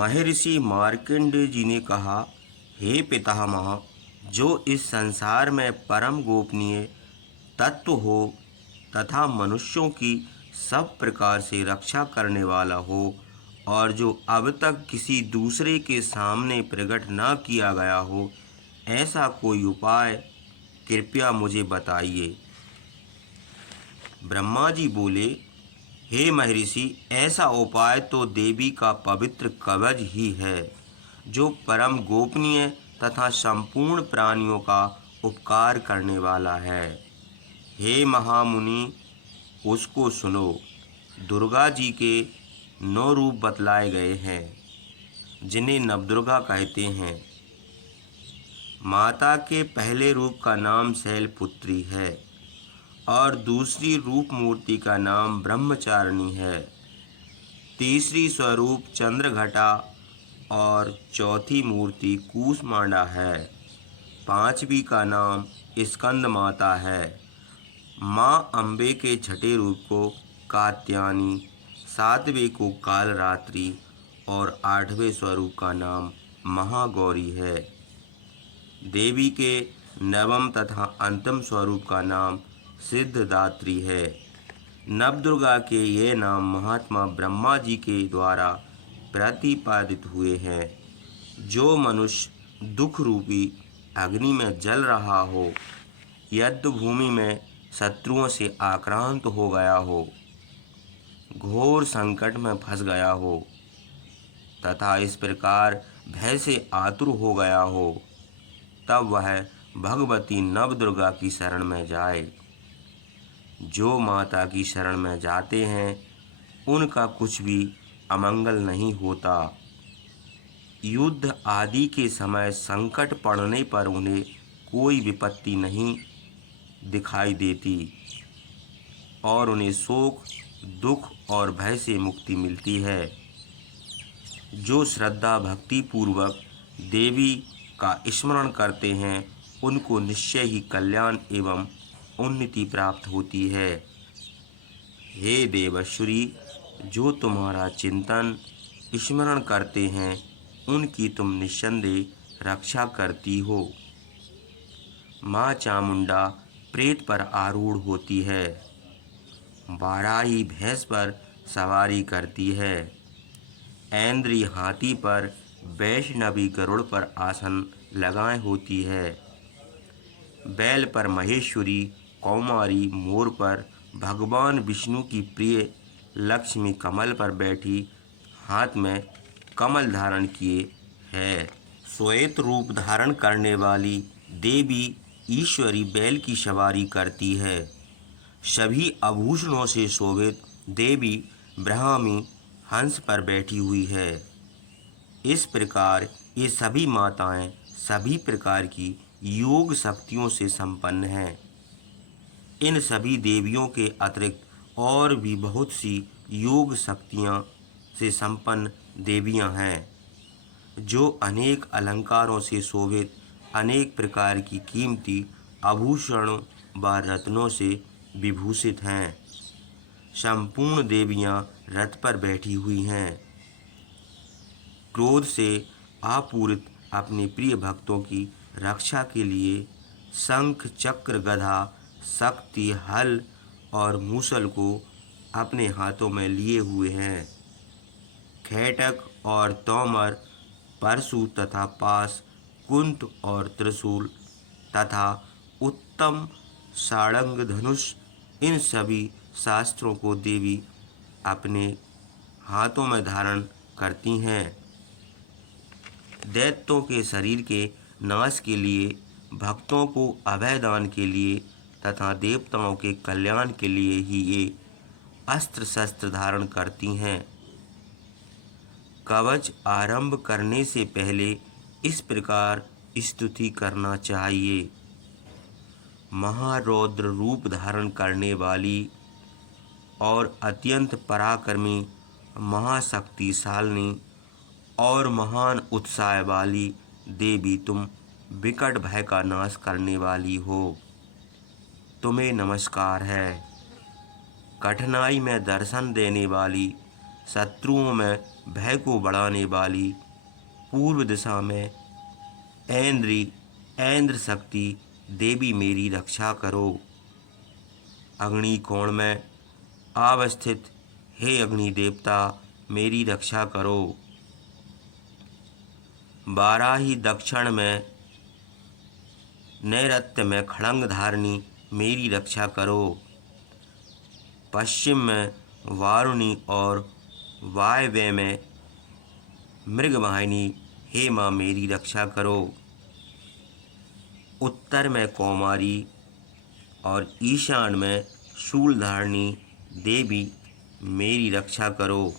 महर्षि मार्कंडेय जी ने कहा, हे पितामह, जो इस संसार में परम गोपनीय तत्व हो तथा मनुष्यों की सब प्रकार से रक्षा करने वाला हो और जो अब तक किसी दूसरे के सामने प्रकट न किया गया हो, ऐसा कोई उपाय कृपया मुझे बताइए। ब्रह्मा जी बोले, हे महर्षि, ऐसा उपाय तो देवी का पवित्र कवच ही है, जो परम गोपनीय तथा संपूर्ण प्राणियों का उपकार करने वाला है। हे महामुनि, उसको सुनो। दुर्गा जी के 9 रूप बतलाए गए हैं, जिन्हें नवदुर्गा कहते हैं। माता के पहले रूप का नाम शैलपुत्री है और दूसरी रूप मूर्ति का नाम ब्रह्मचारिणी है। तीसरी स्वरूप चंद्रघटा और चौथी मूर्ति कूष्मांडा है। पांचवी का नाम स्कंद माता है। माँ अम्बे के छठे रूप को कात्यायनी, सातवें को कालरात्रि और आठवें स्वरूप का नाम महागौरी है। देवी के नवम तथा अंतिम स्वरूप का नाम सिद्धदात्री है। नवदुर्गा के ये नाम महात्मा ब्रह्मा जी के द्वारा प्रतिपादित हुए हैं। जो मनुष्य दुख रूपी अग्नि में जल रहा हो, युद्ध भूमि में शत्रुओं से आक्रांत हो गया हो, घोर संकट में फंस गया हो तथा इस प्रकार भय से आतुर हो गया हो, तब वह भगवती नवदुर्गा की शरण में जाए। जो माता की शरण में जाते हैं, उनका कुछ भी अमंगल नहीं होता। युद्ध आदि के समय संकट पड़ने पर उन्हें कोई विपत्ति नहीं दिखाई देती और उन्हें शोक, दुख और भय से मुक्ति मिलती है। जो श्रद्धा भक्ति पूर्वक देवी का स्मरण करते हैं, उनको निश्चय ही कल्याण एवं उन्नति प्राप्त होती है। हे देवश्री, जो तुम्हारा चिंतन स्मरण करते हैं, उनकी तुम निस्संदेह रक्षा करती हो। माँ चामुंडा प्रेत पर आरूढ़ होती है, वाराही भैंस पर सवारी करती है, ऐन्द्री हाथी पर, वैष्णवी गरुड़ पर आसन लगाए होती है, बैल पर महेश्वरी, कौमारी मोर पर, भगवान विष्णु की प्रिय लक्ष्मी कमल पर बैठी हाथ में कमल धारण किए है। श्वेत रूप धारण करने वाली देवी ईश्वरी बैल की सवारी करती है। सभी आभूषणों से शोभित देवी ब्राह्मी हंस पर बैठी हुई है। इस प्रकार ये सभी माताएं सभी प्रकार की योग शक्तियों से संपन्न हैं। इन सभी देवियों के अतिरिक्त और भी बहुत सी योग शक्तियां से संपन्न देवियां हैं, जो अनेक अलंकारों से शोभित अनेक प्रकार की कीमती आभूषणों व रत्नों से विभूषित हैं। संपूर्ण देवियां रथ पर बैठी हुई हैं। क्रोध से आपूरित अपने प्रिय भक्तों की रक्षा के लिए शंख, चक्र, गदा, शक्ति, हल और मूसल को अपने हाथों में लिए हुए हैं। खैटक और तोमर, परशु तथा पास, कुंत और त्रिशूल तथा उत्तम सारंग धनुष, इन सभी शास्त्रों को देवी अपने हाथों में धारण करती हैं। दैत्यों के शरीर के नाश के लिए, भक्तों को अभय दान के लिए तथा देवताओं के कल्याण के लिए ही ये अस्त्र शस्त्र धारण करती हैं। कवच आरंभ करने से पहले इस प्रकार स्तुति करना चाहिए। महारौद्र रूप धारण करने वाली और अत्यंत पराक्रमी, महाशक्तिशालिनी और महान उत्साह वाली देवी, तुम विकट भय का नाश करने वाली हो। तुम्हें नमस्कार है। कठिनाई में दर्शन देने वाली, शत्रुओं में भय को बढ़ाने वाली पूर्व दिशा में ऐन्द्र शक्ति देवी मेरी रक्षा करो। अग्नि कोण में अवस्थित हे अग्नि देवता मेरी रक्षा करो। बाराही दक्षिण में नैऋत्य में खड़ंग धारणी मेरी रक्षा करो। पश्चिम में वारुणी और वायव्य में मृगवाहिनी हे माँ मेरी रक्षा करो। उत्तर में कौमारी और ईशान में शूलधारिणी देवी मेरी रक्षा करो।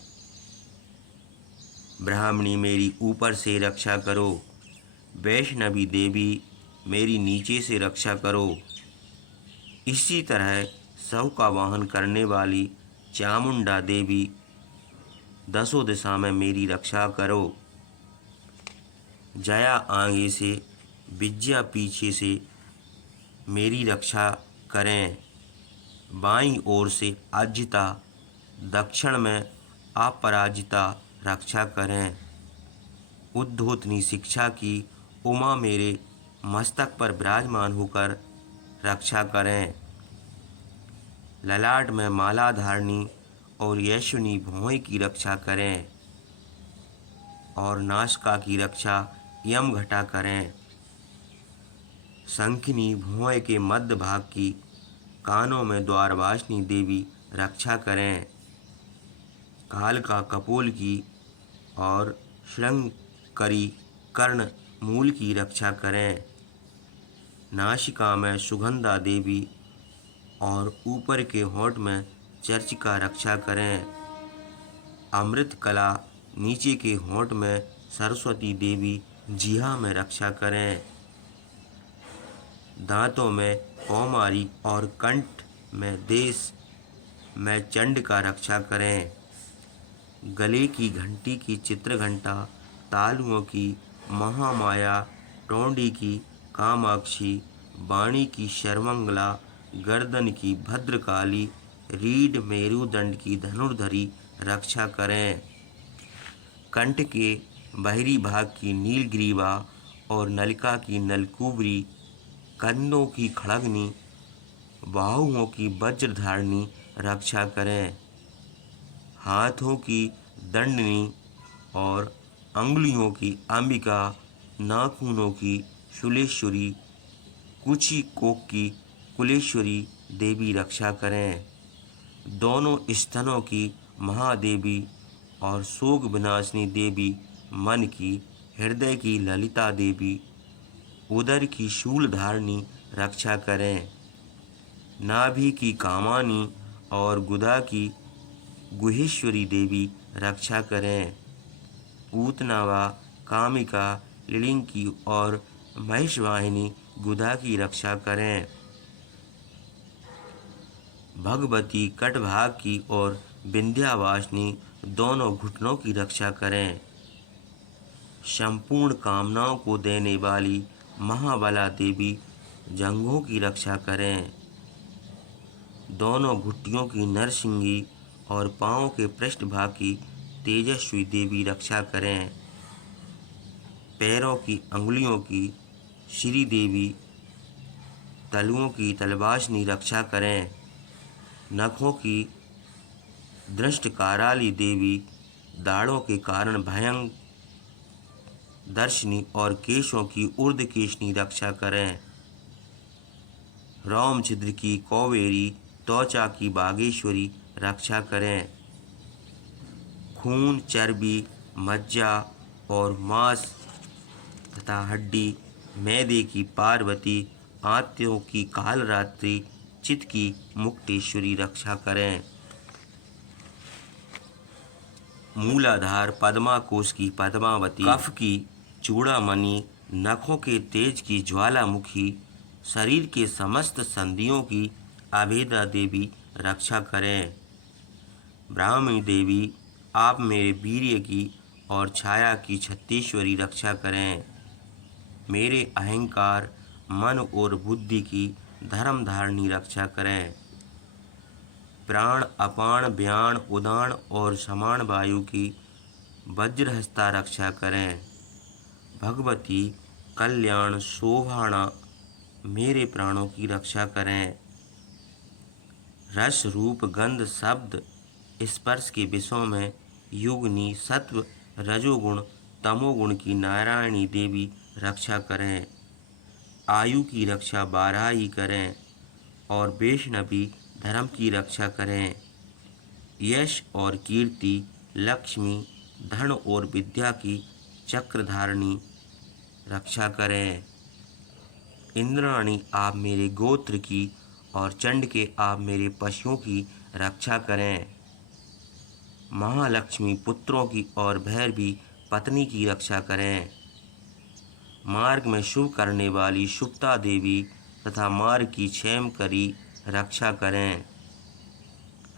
ब्राह्मणी मेरी ऊपर से रक्षा करो। वैष्णवी देवी मेरी नीचे से रक्षा करो। इसी तरह सब का वाहन करने वाली चामुंडा देवी दसों दिशा में मेरी रक्षा करो। जया आगे से विद्या पीछे से मेरी रक्षा करें। बाईं ओर से अजिता, दक्षिण में अपराजिता रक्षा करें। उद्धोतनी शिक्षा की उमा मेरे मस्तक पर विराजमान होकर रक्षा करें। ललाट में माला धारणी और यशुनी भौएं की रक्षा करें और नासिका की रक्षा यम घटा करें। शंखिनी भौएं के मध्य भाग की कानों में द्वारवासिनी देवी रक्षा करें। कालका कपोल की और श्रृंगकरी कर्ण मूल की रक्षा करें। नासिका में सुगंधा देवी और ऊपर के होंठ में चर्चिका रक्षा करें। अमृत कला नीचे के होंठ में सरस्वती देवी जिहा में रक्षा करें। दांतों में कौमारी और कंठ में देश में चंड का रक्षा करें। गले की घंटी की चित्र घंटा, तालुओं की महामाया, टोंडी की कामाक्षी, वाणी की शर्मंगला, गर्दन की भद्रकाली, रीढ़ मेरुदंड की धनुर्धरी रक्षा करें। कंठ के बाहरी भाग की नीलग्रीवा और नलिका की नलकुबरी, कंधों की खड़गनी, बाहुओं की वज्रधारिणी रक्षा करें। हाथों की दंडनी और अंगुलियों की अंबिका, नाखूनों की शूलेश्वरी, कुची कोक की कुलेश्वरी देवी रक्षा करें। दोनों स्तनों की महादेवी और शोक विनाशिनी देवी मन की, हृदय की ललिता देवी, उदर की शूलधारिणी रक्षा करें। नाभि की कामानी और गुदा की गुहेश्वरी देवी रक्षा करें। पूतना व कामिका लिंग की और महेशवाहिनी गुदा की रक्षा करें। भगवती कटभाग की और विंध्यावासिनी दोनों घुटनों की रक्षा करें। संपूर्ण कामनाओं को देने वाली महाबला देवी जंघों की रक्षा करें। दोनों घुटियों की नरसिंगी और पांवों के पृष्ठभाग की तेजस्वी देवी रक्षा करें। पैरों की अंगुलियों की श्री देवी, तलुओं की तलवासिनी रक्षा करें। नखों की दृष्ट कराली देवी, दाढ़ों के कारण भयंकर दर्शनी और केशों की ऊर्ध्व केशनी रक्षा करें। रोम छिद्र की कौवेरी, त्वचा की बागेश्वरी रक्षा करें। खून, चर्बी, मज्जा और मांस तथा हड्डी, मैदे की पार्वती, आंतों की कालरात्रि, चित्त की मुक्तेश्वरी रक्षा करें। मूलाधार पद्माकोश की पद्मावती, कफ की चूड़ामणि, नखों के तेज की ज्वालामुखी, शरीर के समस्त संधियों की अभेदा देवी रक्षा करें। ब्राह्मणी देवी, आप मेरे वीर्य की और छाया की छत्तीश्वरी रक्षा करें। मेरे अहंकार, मन और बुद्धि की धर्मधारिणी रक्षा करें। प्राण, अपान, व्यान, उदान और समान वायु की वज्रहस्ता रक्षा करें। भगवती कल्याण शोभाणा मेरे प्राणों की रक्षा करें। रस रूप गंध शब्द स्पर्श के विषयों में युगनी सत्व रजोगुण तमोगुण की नारायणी देवी रक्षा करें। आयु की रक्षा बाराही करें और वैष्णवी धर्म की रक्षा करें। यश और कीर्ति लक्ष्मी धन और विद्या की चक्रधारिणी रक्षा करें। इंद्राणी आप मेरे गोत्र की और चंड के आप मेरे पशुओं की रक्षा करें। महालक्ष्मी पुत्रों की और भैरवी पत्नी की रक्षा करें। मार्ग में शुभ करने वाली शुभता देवी तथा मार्ग की क्षेम करी रक्षा करें।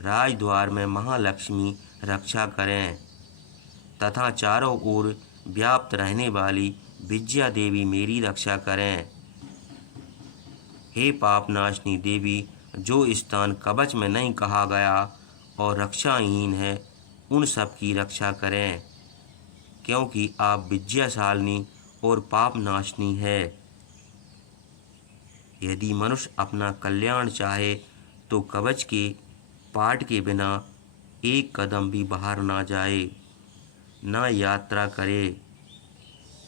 राजद्वार में महालक्ष्मी रक्षा करें तथा चारों ओर व्याप्त रहने वाली विजया देवी मेरी रक्षा करें। हे पापनाशनी देवी, जो स्थान कवच में नहीं कहा गया और रक्षाहीन है, उन सब की रक्षा करें, क्योंकि आप विजयाशालिनी और पापनाशनी है। यदि मनुष्य अपना कल्याण चाहे तो कवच के पाठ के बिना एक कदम भी बाहर ना जाए, ना यात्रा करे।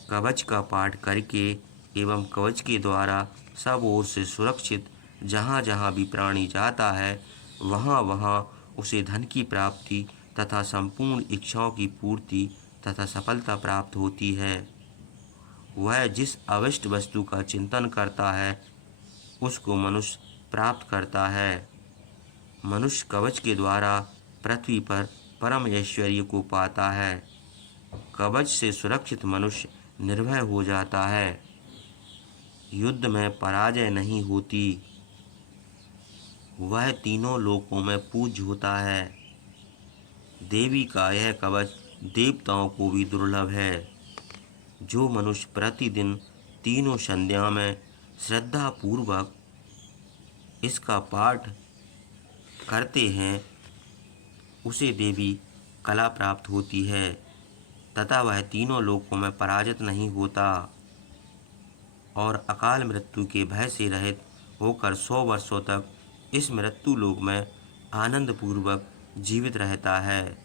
कवच का पाठ करके एवं कवच के द्वारा सब ओर से सुरक्षित जहाँ जहाँ भी प्राणी जाता है, वहाँ वहाँ उसे धन की प्राप्ति तथा संपूर्ण इच्छाओं की पूर्ति तथा सफलता प्राप्त होती है। वह जिस अविष्ट वस्तु का चिंतन करता है, उसको मनुष्य प्राप्त करता है। मनुष्य कवच के द्वारा पृथ्वी पर परम ऐश्वर्य को पाता है। कवच से सुरक्षित मनुष्य निर्भय हो जाता है। युद्ध में पराजय नहीं होती। वह तीनों लोकों में पूज्य होता है। देवी का यह कवच देवताओं को भी दुर्लभ है। जो मनुष्य प्रतिदिन तीनों संध्या में श्रद्धा पूर्वक इसका पाठ करते हैं, उसे देवी कला प्राप्त होती है तथा वह तीनों लोकों में पराजित नहीं होता और अकाल मृत्यु के भय से रहित होकर 100 वर्षों तक इस मृत्यु लोक में आनंद पूर्वक जीवित रहता है।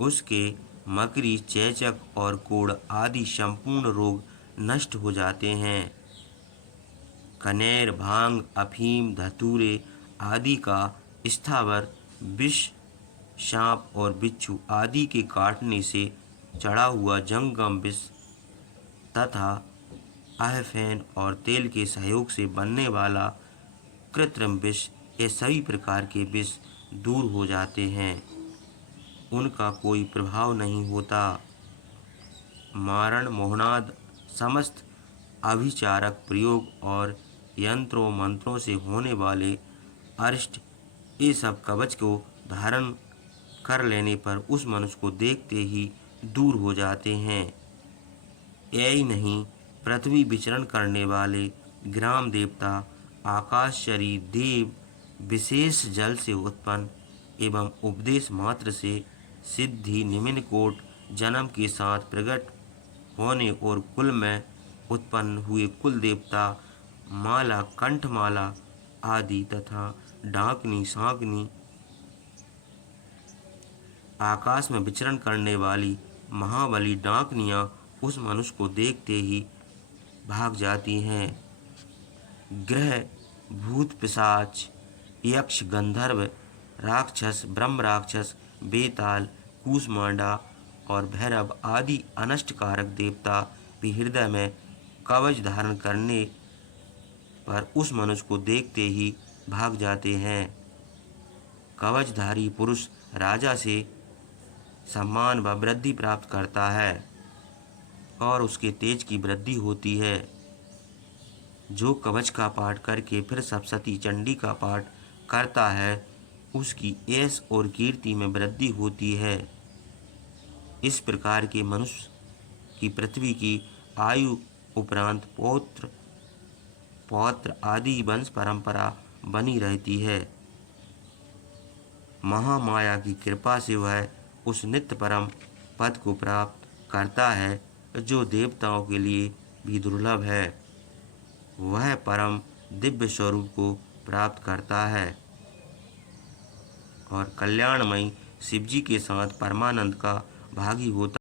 उसके मकरी चेचक और कोढ़ आदि संपूर्ण रोग नष्ट हो जाते हैं। कनेर भांग अफीम धतूरे आदि का स्थावर विष सांप और बिच्छू आदि के काटने से चढ़ा हुआ जंगम विष तथा अहफेन और तेल के सहयोग से बनने वाला कृत्रिम विष, ये सभी प्रकार के विष दूर हो जाते हैं। उनका कोई प्रभाव नहीं होता। मारण मोहनाद समस्त अभिचारक प्रयोग और यंत्रों मंत्रों से होने वाले अरिष्ट, ये सब कवच को धारण कर लेने पर उस मनुष्य को देखते ही दूर हो जाते हैं। यही नहीं, पृथ्वी विचरण करने वाले ग्राम देवता आकाशचरी देव विशेष जल से उत्पन्न एवं उपदेश मात्र से सिद्धि निम्न कोट जन्म के साथ प्रकट होने और कुल में उत्पन्न हुए कुल देवता माला कंठमाला आदि तथा डाकनी सांकनी आकाश में विचरण करने वाली महाबली डाकनियाँ उस मनुष्य को देखते ही भाग जाती हैं। ग्रह भूत पिशाच यक्ष गंधर्व राक्षस ब्रह्म राक्षस बेताल कूष्मांडा और भैरव आदि अनष्टकारक देवता भी हृदय में कवच धारण करने पर उस मनुष्य को देखते ही भाग जाते हैं। कवचधारी पुरुष राजा से सम्मान व वृद्धि प्राप्त करता है और उसके तेज की वृद्धि होती है। जो कवच का पाठ करके फिर सप्तशती चंडी का पाठ करता है, उसकी यश और कीर्ति में वृद्धि होती है। इस प्रकार के मनुष्य की पृथ्वी की आयु उपरांत पौत्र पौत्र आदि वंश परंपरा बनी रहती है। महामाया की कृपा से वह उस नित्य परम पद को प्राप्त करता है जो देवताओं के लिए भी दुर्लभ है। वह परम दिव्य स्वरूप को प्राप्त करता है और कल्याणमयी शिवजी के साथ परमानंद का भागी होता